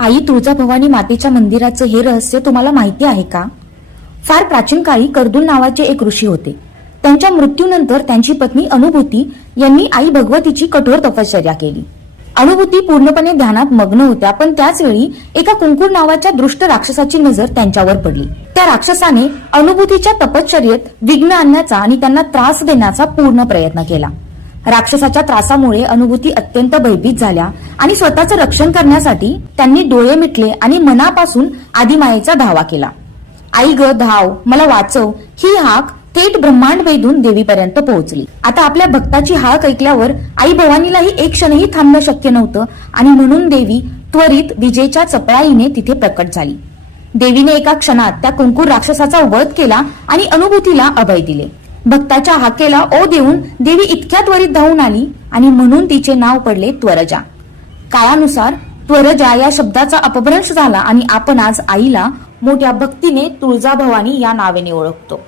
आई तुळजाभवानी मातेच्या मंदिराचे हे रहस्य तुम्हाला माहिती आहे का? फार प्राचीन काळी कर्दूल नावाचे एक ऋषी होते. त्यांच्या मृत्यूनंतर त्यांची पत्नी अनुभूती यांनी आई भगवतीची कठोर तपश्चर्या केली. अनुभूती पूर्णपणे ध्यानात मग्न होत्या, पण त्याच वेळी एका कुंकूर नावाच्या दुष्ट राक्षसाची नजर त्यांच्यावर पडली. त्या राक्षसाने अनुभूतीच्या तपश्चर्येत विघ्न आणण्याचा आणि त्यांना त्रास देण्याचा पूर्ण प्रयत्न केला. राक्षसाच्या त्रासामुळे अनुभूती अत्यंत भयभीत झाल्या आणि स्वतःचं रक्षण करण्यासाठी त्यांनी डोळे मिटले आणि मनापासून आदिमायेचा धावा केला. आई ग धाव, मला वाचव, ही हाक थेट ब्रह्मांड वेधून देवीपर्यंत पोहोचली. आता आपल्या भक्ताची हाक ऐकल्यावर आई भवानीलाही एक क्षणही थांबणं शक्य नव्हतं आणि म्हणून देवी त्वरित विजेच्या चपळाईने तिथे प्रकट झाली. देवीने एका क्षणात त्या कुंकूर राक्षसाचा वध केला आणि अनुभूतीला अभय दिले. भक्ताच्या हाकेला ओ देऊन देवी इतक्या त्वरित धावून आली आणि म्हणून तिचे नाव पडले त्वरजा. काळानुसार त्वरजा या शब्दाचा अपभ्रंश झाला आणि आपण आज आईला मोठ्या भक्तीने तुळजाभवानी या नावाने ओळखतो.